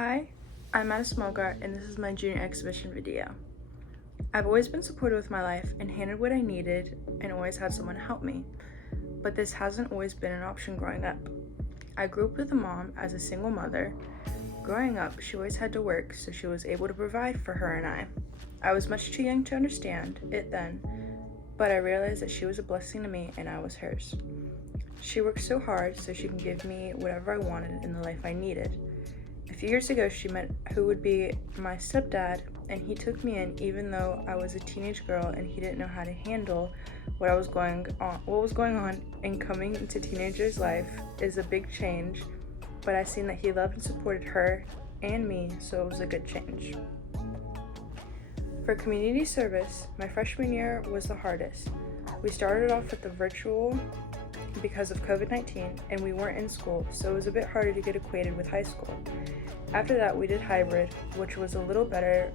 Hi, I'm Madison Melgar, and this is my junior exhibition video. I've always been supportive with my life and handed what I needed and always had someone to help me, but this hasn't always been an option growing up. I grew up with a mom as a single mother. Growing up, she always had to work, so she was able to provide for her and I. I was much too young to understand it then, but I realized that she was a blessing to me and I was hers. She worked so hard so she can give me whatever I wanted in the life I needed. A few years ago, she met who would be my stepdad, and he took me in even though I was a teenage girl and he didn't know how to handle what was going on. And coming into teenager's life is a big change, but I seen that he loved and supported her and me, so it was a good change. For community service, my freshman year was the hardest. We started off with the virtual because of COVID-19 and we weren't in school, so it was a bit harder to get acquainted with high school. After that, we did hybrid, which was a little better.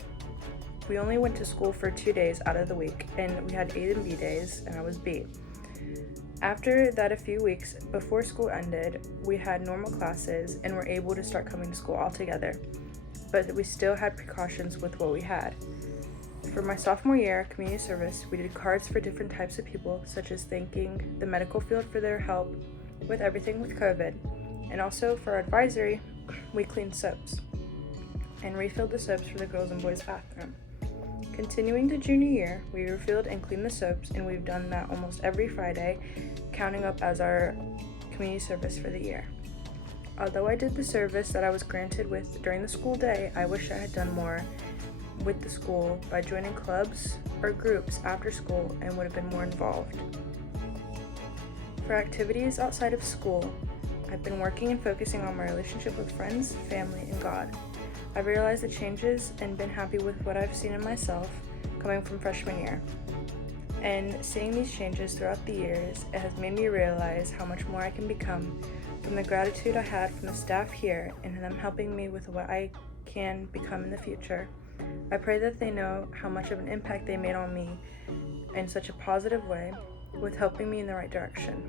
We only went to school for 2 days out of the week, and we had A and B days, and I was B. After that, a few weeks before school ended, we had normal classes and were able to start coming to school all together, but we still had precautions with what we had. For my sophomore year, community service, we did cards for different types of people, such as thanking the medical field for their help with everything with COVID, and also for advisory, we cleaned soaps and refilled the soaps for the girls' and boys' bathroom. Continuing to junior year, we refilled and cleaned the soaps, and we've done that almost every Friday, counting up as our community service for the year. Although I did the service that I was granted with during the school day, I wish I had done more with the school by joining clubs or groups after school and would have been more involved. For activities outside of school, I've been working and focusing on my relationship with friends, family, and God. I've realized the changes and been happy with what I've seen in myself coming from freshman year. And seeing these changes throughout the years, it has made me realize how much more I can become from the gratitude I had from the staff here and them helping me with what I can become in the future. I pray that they know how much of an impact they made on me in such a positive way with helping me in the right direction.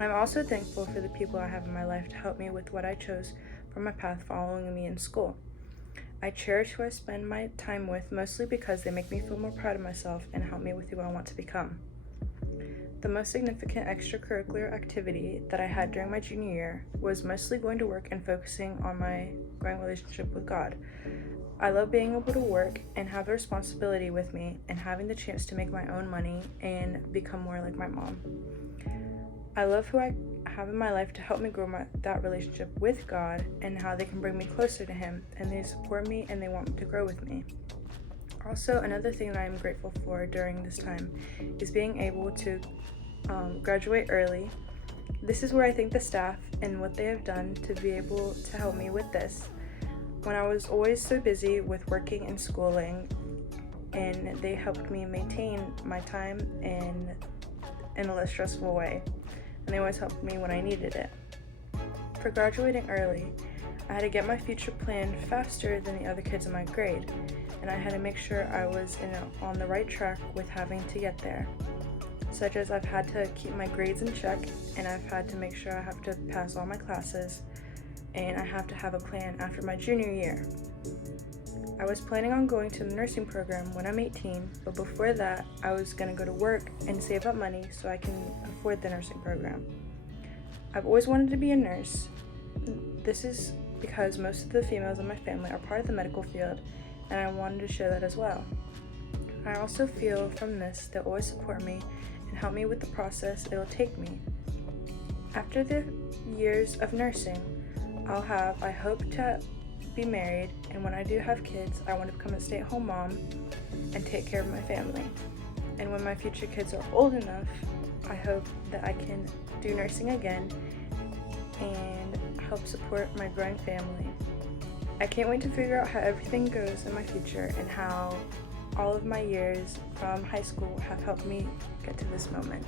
I'm also thankful for the people I have in my life to help me with what I chose for my path following me in school. I cherish who I spend my time with mostly because they make me feel more proud of myself and help me with who I want to become. The most significant extracurricular activity that I had during my junior year was mostly going to work and focusing on my growing relationship with God. I love being able to work and have the responsibility with me and having the chance to make my own money and become more like my mom. I love who I have in my life to help me grow that relationship with God and how they can bring me closer to Him, and they support me and they want to grow with me. Also, another thing that I'm grateful for during this time is being able to graduate early. This is where I thank the staff and what they have done to be able to help me with this. When I was always so busy with working and schooling, and they helped me maintain my time in a less stressful way, and they always helped me when I needed it. For graduating early, I had to get my future planned faster than the other kids in my grade, and I had to make sure I was on the right track with having to get there, such as I've had to keep my grades in check, and I've had to make sure I have to pass all my classes, and I have to have a plan after my junior year. I was planning on going to the nursing program when I'm 18, but before that, I was going to go to work and save up money so I can afford the nursing program. I've always wanted to be a nurse. This is because most of the females in my family are part of the medical field, and I wanted to share that as well. I also feel from this they'll always support me and help me with the process it'll take me. After the years of nursing, I hope to be married, and when I do have kids, I want to become a stay-at-home mom and take care of my family. And when my future kids are old enough, I hope that I can do nursing again and help support my growing family. I can't wait to figure out how everything goes in my future and how all of my years from high school have helped me get to this moment.